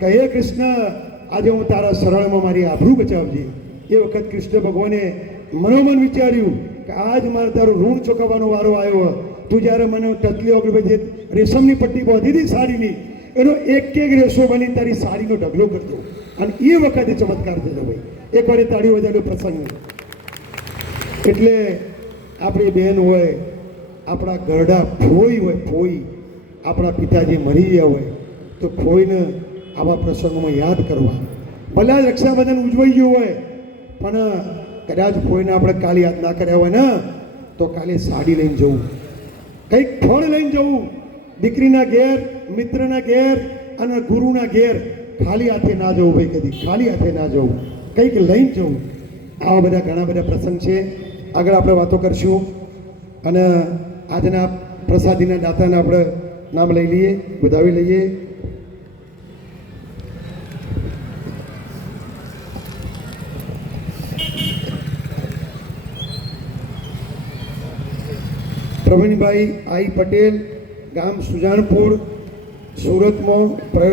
કે હે કૃષ્ણ, આજે હું તારા શરણમાં મારી આબરૂ બચાવજે. એ વખત કૃષ્ણ ભગવાને મનોમન વિચાર્યું કે આજ મારે તારું ઋણ ચૂકવવાનો વારો આવ્યો. તું જ્યારે મને ટચલી ઓગળી જે રેશમની પટ્ટી બાંધી હતી સાડીની, એનો એક એક રેશો બની તારી સાડીનો ઢગલો કરતો. અને એ વખતે ચમત્કાર થયો. ભાઈ એકવાર એ તાળી વજાડ્યો પ્રસંગ. એટલે આપણી બહેન હોય, આપણા ઘરડા ફોઈ હોય, ફોઈ આપણા પિતાજી મરી ગયા હોય તો ફોઈને આવા પ્રસંગોમાં યાદ કરવા. ભલે જ રક્ષાબંધન ઉજવાઈ ગયું હોય, પણ કદાચ ફોઈને આપણે કાલે યાદ ના કર્યા હોય ને, તો કાલે સાડી લઈને જવું, કંઈક ફળ લઈને જવું. દીકરીના ઘેર, મિત્રના ઘેર અને ગુરુના ઘેર ખાલી હાથે ના જવું. ભાઈ કદી ખાલી હાથે ના જવું, કંઈક લઈને જવું. આવા બધા ઘણા બધા પ્રસંગ છે. આગળ આપણે વાતો કરશું. અને આજના પ્રસાદીના દાતાને આપણે નામ લઈ લઈએ, વધાવી લઈએ. પ્રવીણભાઈ આઈ પટેલ, ગામ સુજાનપુર, સુરતમાં પ્રવેશ